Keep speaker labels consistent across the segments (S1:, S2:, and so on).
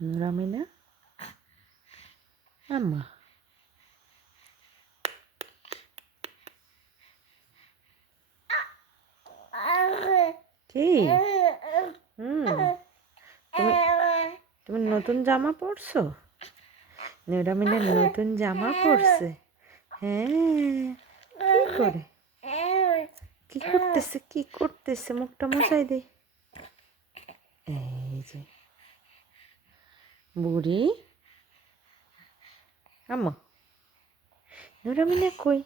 S1: নুরামিনা আম্মা কি? তুমি নতুন জামা পরছো? নুরামিনা নতুন জামা পরছে। হ্যাঁ। কি করে? কি করতেছে? কি করতেছে? মুখটা মশাই দে। এই যে। বুড়ি? আম্মা নুরামিনা কই?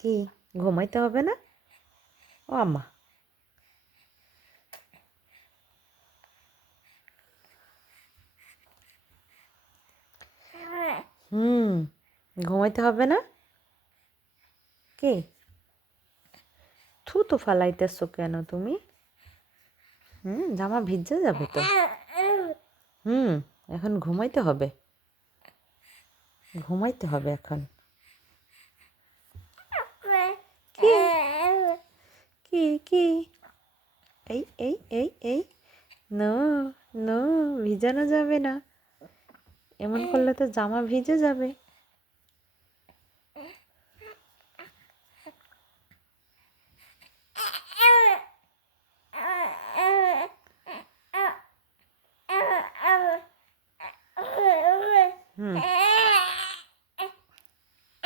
S1: কি, ঘুমাইতে হবে না? ও আম্মা। হুম, ঘুমাইতে হবে না? কে? থু তো ফালাইতেছো কেন তুমি? হুম, জামা ভিজে যাবে তো। হুম, এখন ঘুমাইতে হবে। ঘুমাইতে হবে এখন। কি? কি এই এই এই এই। নো নো, ভিজানো যাবে না। এমন করলে তো জামা ভিজে যাবে।